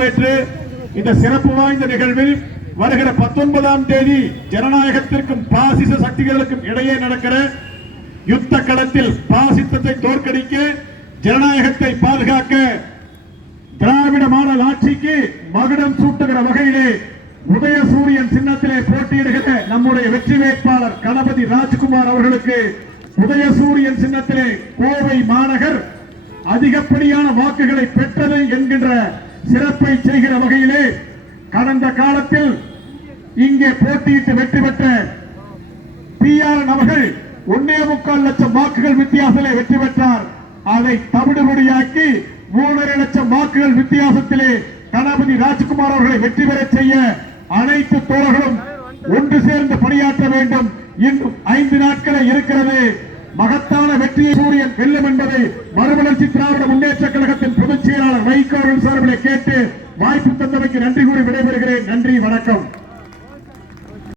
வரவேற்று இந்த சிறப்பு வாய்ந்த நிகழ்வில் வருகிற 19ஆம் தேதி ஜனநாயகத்திற்கும் பாசிச சக்திகளுக்கும் இடையே நடக்கிற யுத்த களத்தில் பாசிசத்தை தோற்கடிக்க ஜனநாயகத்தை பாதுகாக்க திராவிட மாடல் ஆட்சிக்கு மகுடம் சூட்டுகிற வகையிலே உதயசூரியன் சின்னத்திலே போட்டியிடுகிற நம்முடைய வெற்றி வேட்பாளர் கணபதி ராஜ்குமார் அவர்களுக்கு உதயசூரியன் சின்னத்திலே கோவை மாநகர் அதிகப்படியான வாக்குகளை பெற்றது என்கின்ற சிறப்பை செய்கிற வகையிலே கடந்த காலத்தில் இங்கே போட்டியிட்டு வெற்றி பெற்ற PR அவர்கள் 1.25 லட்சம் வாக்குகள் வித்தியாசத்திலே வெற்றி பெற்றார். அதை தவிடுபடியாக்கி 3.5 லட்சம் வாக்குகள் வித்தியாசத்திலே கணபதி ராஜ்குமார் அவர்களை வெற்றி பெற செய்ய அனைத்து தோழர்களும் ஒன்று சேர்ந்து பணியாற்ற வேண்டும். இன்னும் 5 நாட்களே இருக்கிறது. மகத்தான வெற்றியை சூரியன் வெல்லும் என்பதை மறுமலர்ச்சி திராவிட முன்னேற்ற கழகத்தின் பொதுச் செயலாளர் வைகோ அவர்கள் சார்பிலே கேட்டு வாய்ப்பு தந்தமைக்கு நன்றி கூறி விடைபெறுகிறேன்.